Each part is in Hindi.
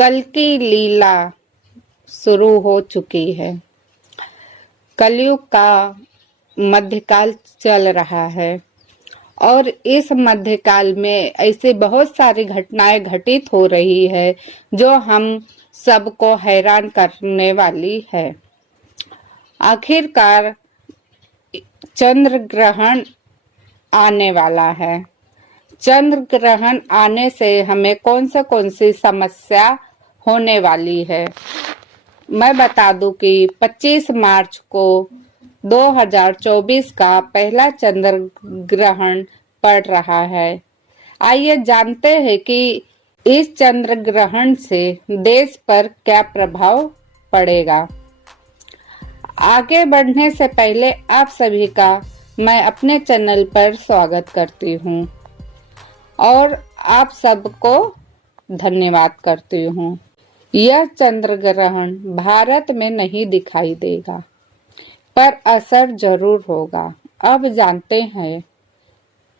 कल की लीला शुरू हो चुकी है। कलयुग का मध्यकाल चल रहा है और इस मध्यकाल में ऐसे बहुत सारी घटनाएं घटित हो रही है जो हम सबको हैरान करने वाली है। आखिरकार चंद्र ग्रहण आने वाला है। चंद्र ग्रहण आने से हमें कौन सी समस्या होने वाली है। मैं बता दूं कि 25 मार्च को 2024 का पहला चंद्र ग्रहण पड़ रहा है। आइए जानते हैं कि इस चंद्र ग्रहण से देश पर क्या प्रभाव पड़ेगा। आगे बढ़ने से पहले आप सभी का मैं अपने चैनल पर स्वागत करती हूँ और आप सबको धन्यवाद करती हूँ। यह चंद्र ग्रहण भारत में नहीं दिखाई देगा पर असर जरूर होगा। अब जानते हैं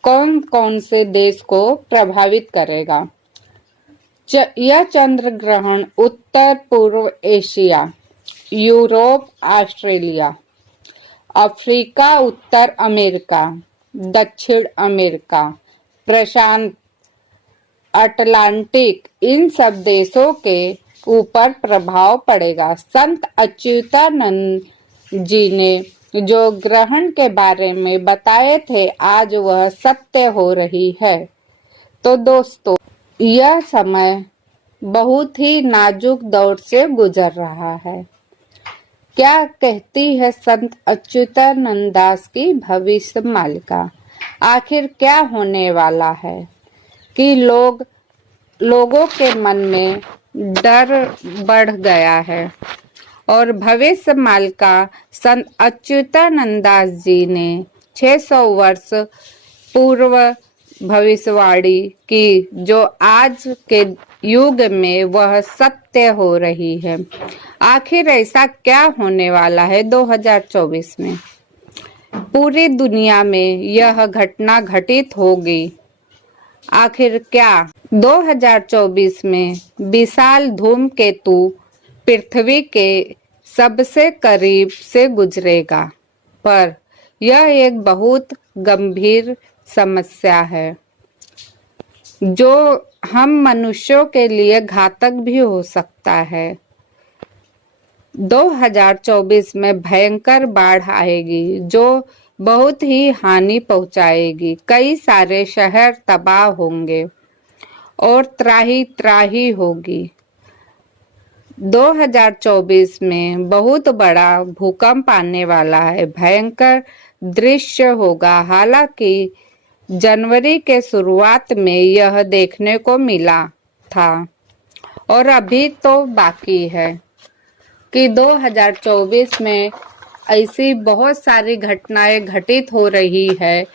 कौन कौन से देश को प्रभावित करेगा। यह चंद्र ग्रहण उत्तर पूर्व एशिया, यूरोप, ऑस्ट्रेलिया, अफ्रीका, उत्तर अमेरिका, दक्षिण अमेरिका, प्रशांत, अटलांटिक, इन सब देशों के ऊपर प्रभाव पड़ेगा। संत अच्युतानंद जी ने जो ग्रहण के बारे में बताए थे आज वह सत्य हो रही है। तो दोस्तों, यह समय बहुत ही नाजुक दौर से गुजर रहा है। क्या कहती है संत अच्युतानंद दास की भविष्य मालिका। आखिर क्या होने वाला है कि लोगों के मन में डर बढ़ गया है और भविष्य मालिका संत अच्युतानंद दास जी ने 600 वर्ष पूर्व भविष्यवाणी की जो आज के युग में वह सत्य हो रही है। आखिर ऐसा क्या होने वाला है 2024 में। पूरी दुनिया में यह घटना घटित होगी। आखिर क्या 2024 में विशाल धूमकेतु पृथ्वी के सबसे करीब से गुजरेगा, पर यह एक बहुत गंभीर समस्या है जो हम मनुष्यों के लिए घातक भी हो सकता है। 2024 में भयंकर बाढ़ आएगी जो बहुत ही हानि पहुंचाएगी। कई सारे शहर तबाह होंगे और त्राही त्राही होगी। 2024 में बहुत बड़ा भूकंप आने वाला है। भयंकर दृश्य होगा। हालांकि जनवरी के शुरुआत में यह देखने को मिला था और अभी तो बाकी है कि 2024 में ऐसी बहुत सारी घटनाएं घटित हो रही है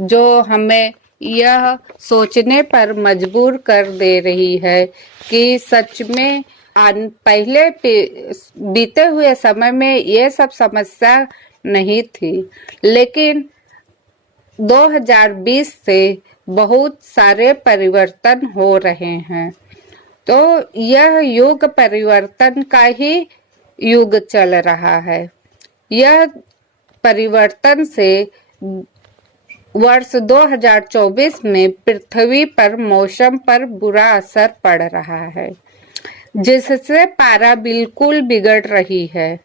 जो हमें यह सोचने पर मजबूर कर दे रही है कि सच में पहले बीते हुए समय में ये सब समस्या नहीं थी, लेकिन 2020 से बहुत सारे परिवर्तन हो रहे हैं। तो यह युग परिवर्तन का ही युग चल रहा है। यह परिवर्तन से वर्ष 2024 में पृथ्वी पर मौसम पर बुरा असर पड़ रहा है, जिससे पारा बिल्कुल बिगड़ रही है,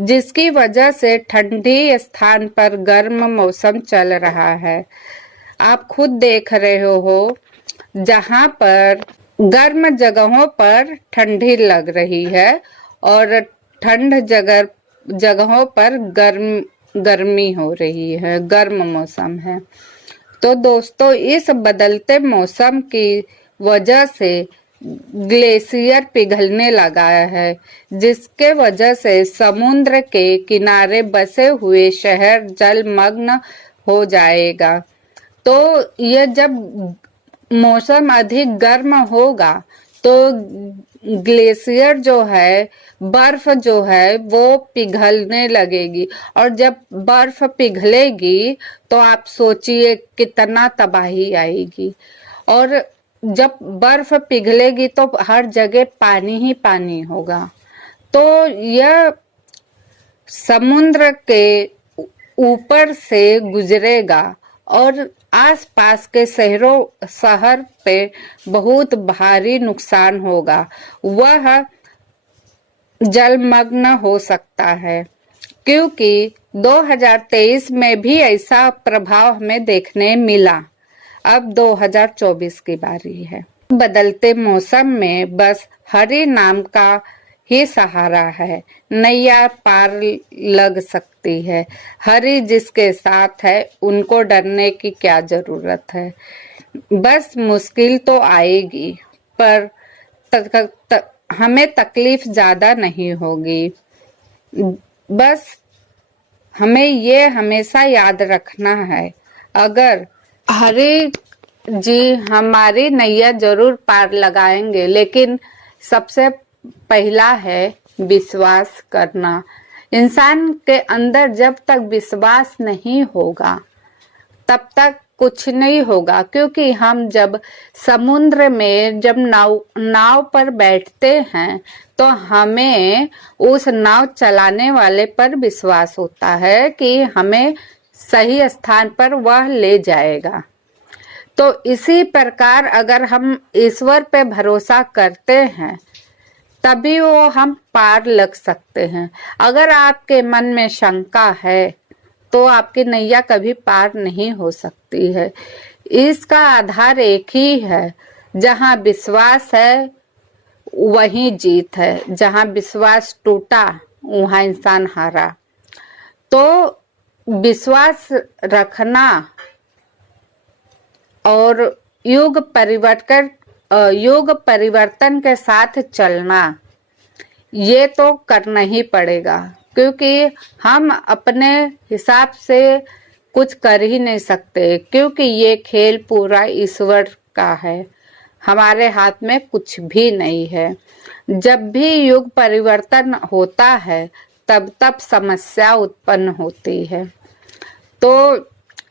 जिसकी वजह से ठंडी स्थान पर गर्म मौसम चल रहा है। आप खुद देख रहे हो जहां पर गर्म जगहों पर ठंडी लग रही है और ठंड जगहों पर गर्मी हो रही है, गर्म मौसम है। तो दोस्तों, इस बदलते मौसम की वजह से ग्लेशियर पिघलने लगा है, जिसके वजह से समुद्र के किनारे बसे हुए शहर जलमग्न हो जाएगा। तो यह जब मौसम अधिक गर्म होगा तो ग्लेशियर जो है, बर्फ जो है वो पिघलने लगेगी और जब बर्फ पिघलेगी तो आप सोचिए कितना तबाही आएगी। और जब बर्फ पिघलेगी तो हर जगह पानी ही पानी होगा। तो यह समुद्र के ऊपर से गुजरेगा और आसपास के शहर पे बहुत भारी नुकसान होगा। वह जलमग्न हो सकता है, क्योंकि 2023 में भी ऐसा प्रभाव हमें देखने मिला। अब 2024 की बारी है। बदलते मौसम में बस हरि नाम का ही सहारा है, नैया पार लग सकती है। हरि जिसके साथ है उनको डरने की क्या जरूरत है। बस मुश्किल तो आएगी, पर हमें तकलीफ ज्यादा नहीं होगी। बस हमें ये हमेशा याद रखना है, अगर हरि जी हमारी नैया जरूर पार लगाएंगे, लेकिन सबसे पहला है विश्वास करना। इंसान के अंदर जब तक विश्वास नहीं होगा तब तक कुछ नहीं होगा, क्योंकि हम जब समुद्र में जब नाव पर बैठते हैं तो हमें उस नाव चलाने वाले पर विश्वास होता है कि हमें सही स्थान पर वह ले जाएगा। तो इसी प्रकार अगर हम ईश्वर पे भरोसा करते हैं तभी वो हम पार लग सकते हैं। अगर आपके मन में शंका है तो आपकी नैया कभी पार नहीं हो सकती है। इसका आधार एक ही है, जहाँ विश्वास है वहीं जीत है। जहाँ विश्वास टूटा वहाँ इंसान हारा। तो विश्वास रखना और युग परिवर्तन के साथ चलना, ये तो करना ही पड़ेगा, क्योंकि हम अपने हिसाब से कुछ कर ही नहीं सकते, क्योंकि ये खेल पूरा ईश्वर का है, हमारे हाथ में कुछ भी नहीं है। जब भी युग परिवर्तन होता है तब समस्या उत्पन्न होती है। तो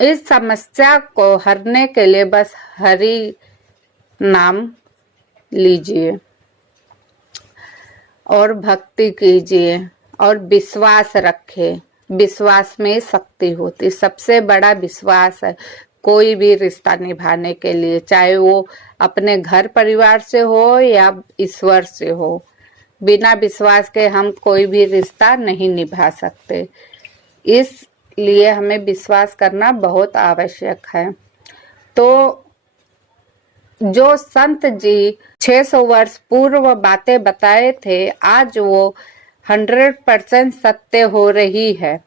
इस समस्या को हरने के लिए बस हरि नाम लीजिए और भक्ति कीजिए और विश्वास रखें। विश्वास में शक्ति होती, सबसे बड़ा विश्वास है कोई भी रिश्ता निभाने के लिए, चाहे वो अपने घर परिवार से हो या ईश्वर से हो। बिना विश्वास के हम कोई भी रिश्ता नहीं निभा सकते, इसलिए हमें विश्वास करना बहुत आवश्यक है। तो जो संत जी 600 वर्ष पूर्व बातें बताए थे, आज वो 100% सत्य हो रही है।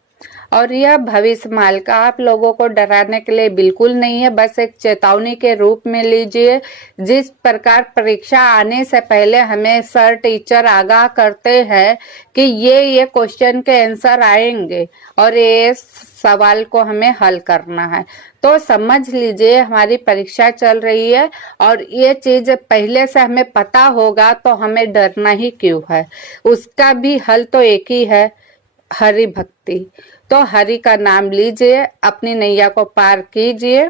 और यह भविष्यवाणी का आप लोगों को डराने के लिए बिल्कुल नहीं है, बस एक चेतावनी के रूप में लीजिए। जिस प्रकार परीक्षा आने से पहले हमें सर टीचर आगाह करते हैं कि ये क्वेश्चन के आंसर आएंगे और ये सवाल को हमें हल करना है, तो समझ लीजिए हमारी परीक्षा चल रही है और ये चीज पहले से हमें पता होगा तो हमें डरना ही क्यों है। उसका भी हल तो एक ही है, हरि भक्ति। तो हरि का नाम लीजिए, अपनी नैया को पार कीजिए।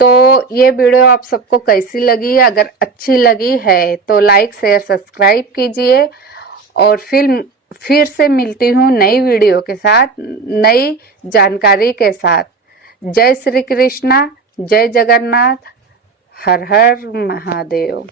तो ये वीडियो आप सबको कैसी लगी? अगर अच्छी लगी है तो लाइक शेयर सब्सक्राइब कीजिए और फिर से मिलती हूँ नई वीडियो के साथ, नई जानकारी के साथ। जय श्री कृष्णा, जय जगन्नाथ, हर हर महादेव।